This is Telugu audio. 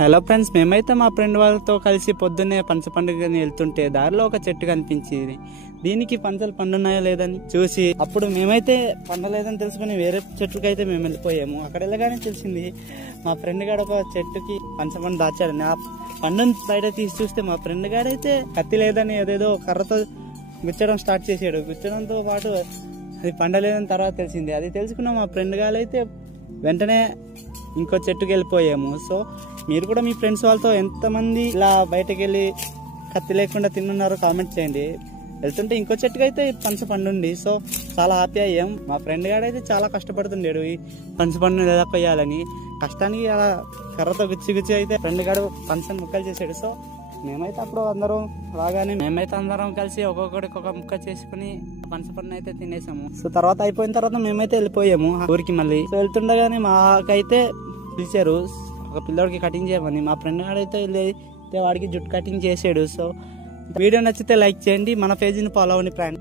హలో ఫ్రెండ్స్, మేమైతే మా ఫ్రెండ్ వాళ్ళతో కలిసి పొద్దున్నే పంచ పండుగని వెళ్తుంటే దారిలో ఒక చెట్టు కనిపించింది. దీనికి పంచలు పండున్నాయో లేదని చూసి అప్పుడు మేమైతే పండలేదని తెలుసుకుని వేరే చెట్టుకైతే మేము వెళ్ళిపోయాము. అక్కడ వెళ్ళగానే తెలిసింది మా ఫ్రెండ్ గారు ఒక చెట్టుకి పంచపండు దాచాడని. ఆ పండుని బయట తీసి చూస్తే మా ఫ్రెండ్ గారైతే కత్తి లేదని ఏదేదో కర్రతో గుచ్చడం స్టార్ట్ చేసాడు. గుచ్చడంతో పాటు అది పండలేదని తర్వాత తెలిసింది. అది తెలుసుకున్న మా ఫ్రెండ్ గారు అయితే వెంటనే ఇంకో చెట్టుకి వెళ్ళిపోయాము. సో మీరు కూడా మీ ఫ్రెండ్స్ వాళ్ళతో ఎంతమంది ఇలా బయటకు వెళ్ళి కత్తి లేకుండా తిన్నారో కామెంట్ చేయండి. వెళ్తుంటే ఇంకో చెట్టుకి అయితే పంచ పండుండి. సో చాలా హ్యాపీ అయ్యాం. మా ఫ్రెండ్ గారు అయితే చాలా కష్టపడుతుండేడు ఈ పంచ పండుని ఎలా కొయ్యాలని. కష్టానికి అలా కర్రతో గుచ్చి అయితే ఫ్రెండ్ గారు పంచని ముక్కలు చేసాడు. సో మేమైతే అప్పుడు అందరం రాగానే అందరం కలిసి ఒక్కొక్కడికి ఒక ముక్క చేసుకుని పంచపండు అయితే తినేసాము. సో తర్వాత అయిపోయిన తర్వాత మేమైతే వెళ్ళిపోయాము ఊరికి మళ్ళీ. సో వెళ్తుండగానే మాకైతే పిలిచారు ఒక పిల్లోడికి కటింగ్ చేయమని. మా ఫ్రెండ్ గాడైతే వాడికి జుట్టు కటింగ్ చేసాడు. సో వీడియో నచ్చితే లైక్ చేయండి, మన పేజీని ఫాలో అవ్వండి ఫ్రెండ్.